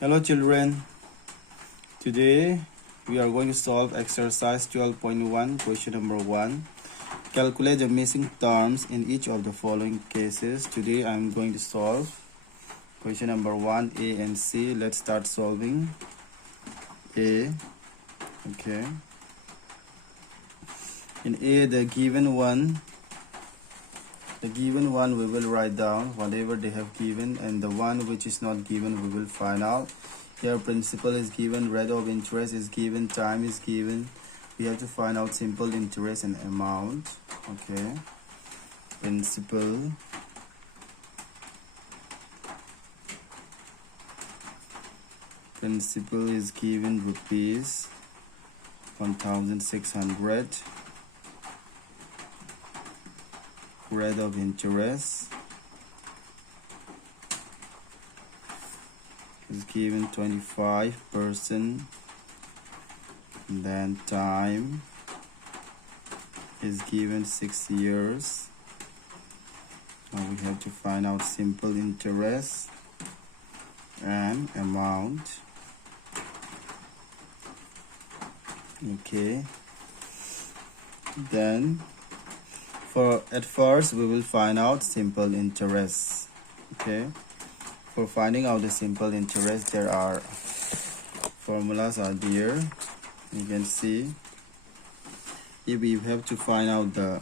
Hello children, today we are going to solve exercise 12.1 question number 1. Calculate the missing terms in each of the following cases. Today I am going to solve question number 1, A and C. Let's start solving. A. Okay. In A, the given one we will write down whatever they have given, and the one which is not given we will find out. Here principal is given, rate of interest is given, time is given. We have to find out simple interest and amount. Okay, principal is given rupees 1,600. Rate of interest is given 25%, then time is given 6 years. Now we have to find out simple interest and amount. Okay, then at first we will find out simple interest. Okay, for finding out the simple interest, there are formulas are there. You can see if we have to find out the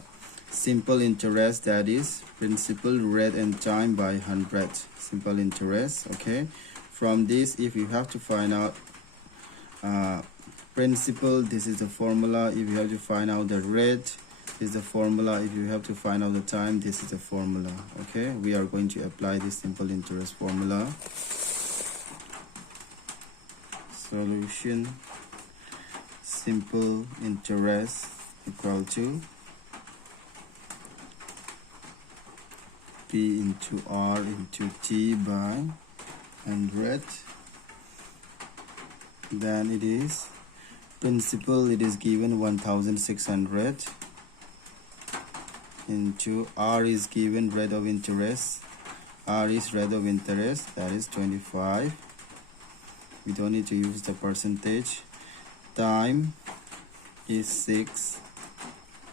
simple interest, that is principal, rate and time by 100. Simple interest. Okay, from this, if you have to find out principal, this is the formula. If you have to find out the rate, is the formula. If you have to find out the time, this is the formula. Okay, we are going to apply this simple interest formula. Solution: simple interest equal to P into R into T by 100. Then it is principal, it is given 1,600 into R is given rate of interest. R is rate of interest, that is 25. We don't need to use the percentage. Time is 6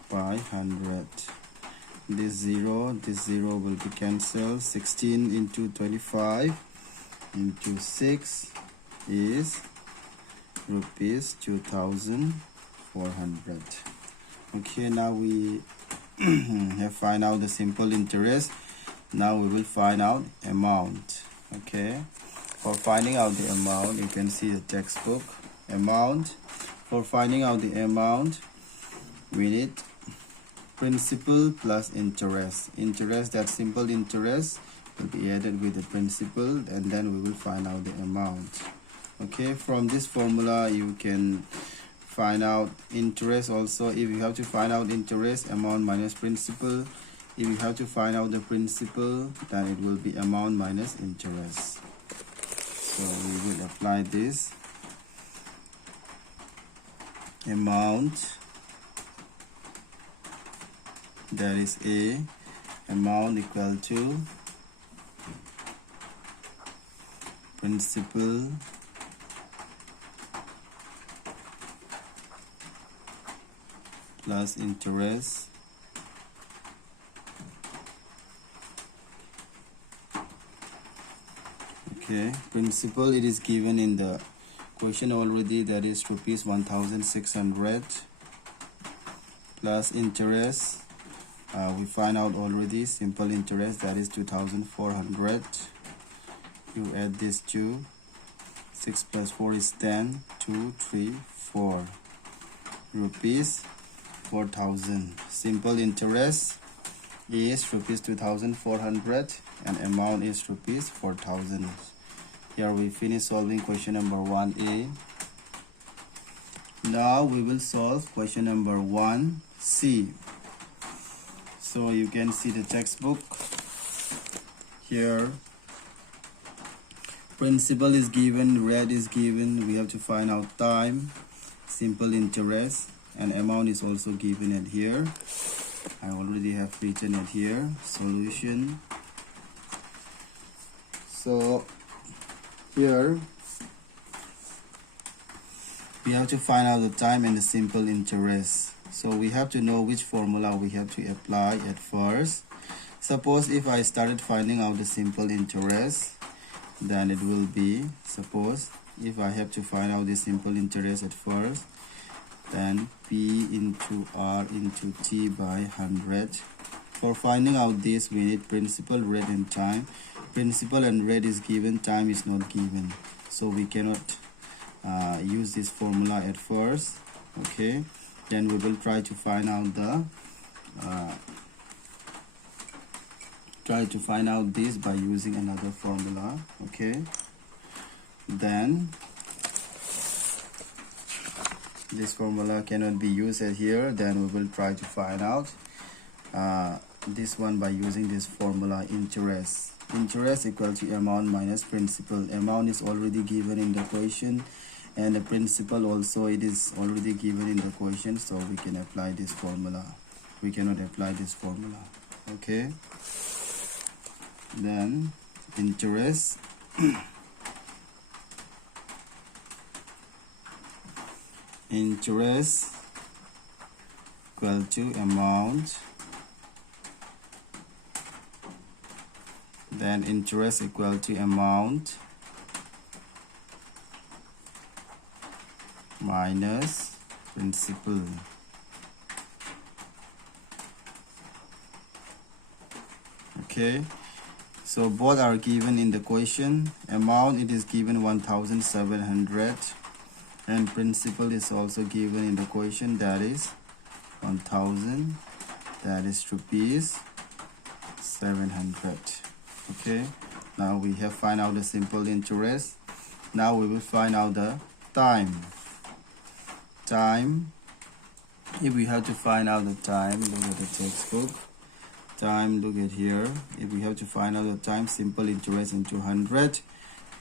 by 100. This zero will be cancelled. 16 into 25 into 6 is rupees 2,400. Okay, now we have find out the simple interest. Now we will find out amount. Okay, for finding out the amount, you can see the textbook. Amount, for finding out the amount, we need principal plus interest. That simple interest will be added with the principal, and then we will find out the amount. Okay, from this formula you can find out interest also. If you have to find out interest, amount minus principal. If you have to find out the principal, then it will be amount minus interest. So we will apply this. Amount, that is A, amount equal to principal plus interest okay. Principal, it is given in the question already, that is rupees 1,600 plus interest. We find out already simple interest, that is 2,400. You add this 2, 6 plus 4 is 10, 2, 3, 4, rupees 4,000. Simple interest is rupees 2,400 and amount is rupees 4,000. Here we finish solving question number 1A. Now we will solve question number 1C. So you can see the textbook. Here principal is given, rate is given. We have to find out time, simple interest, and amount is also given at here. I already have written it here. Solution. So here we have to find out the time and the simple interest. So we have to know which formula we have to apply at first. Suppose if I started finding out the simple interest, then it will be, suppose if I have to find out the simple interest at first, then P into R into T by 100. For finding out this, we need principal, rate and time. Principal and rate is given, time is not given, so we cannot use this formula at first. Okay, then we will try to find out the this by using another formula. Okay, then this formula cannot be used at here, then we will try to find out this one by using this formula, interest. Interest equal to amount minus principal. Amount is already given in the question, and the principal also, it is already given in the question, so we can apply this formula. We cannot apply this formula. Okay, then interest interest equal to amount, then interest equal to amount minus principal. Okay, so both are given in the question. Amount, it is given 1,700, and principal is also given in the question, that is 1,000, that is rupees 700. Okay, now we have find out the simple interest. Now we will find out the time. If we have to find out the time, look at the textbook. Time, look at here. If we have to find out the time, simple interest into 100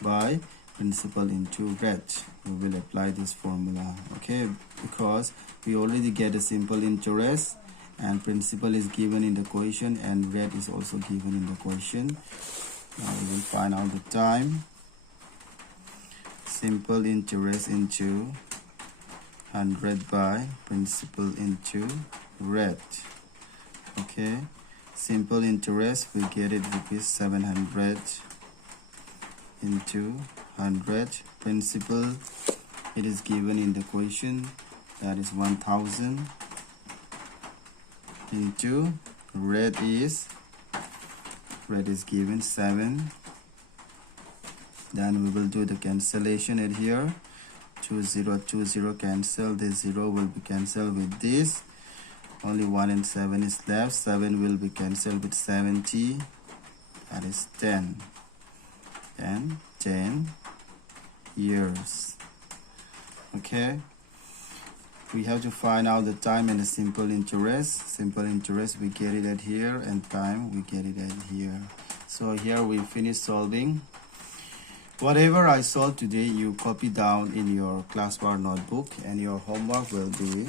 by principal into rate, we will apply this formula. Okay, because we already get a simple interest, and principal is given in the question, and rate is also given in the question. Now we will find out the time. Simple interest into 100 by principal into rate. Okay, simple interest, we get it rupees 700 into 100. Principal, it is given in the question, that is 1,000 into rate is given 7. Then we will do the cancellation at here. 2020 cancel, this 0 will be cancelled with this, only 1 and 7 is left. 7 will be cancelled with 70, that is 10, and 10 years. Okay, we have to find out the time and the simple interest. Simple interest, we get it at here, and time, we get it at here. So here we finish solving. Whatever I solved today, you copy down in your classwork notebook, and your homework will be,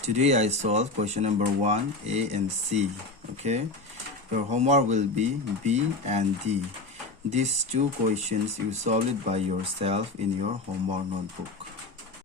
today I solved question number 1, A and C. Okay, your homework will be B and D. These two questions, you solve it by yourself in your homework notebook.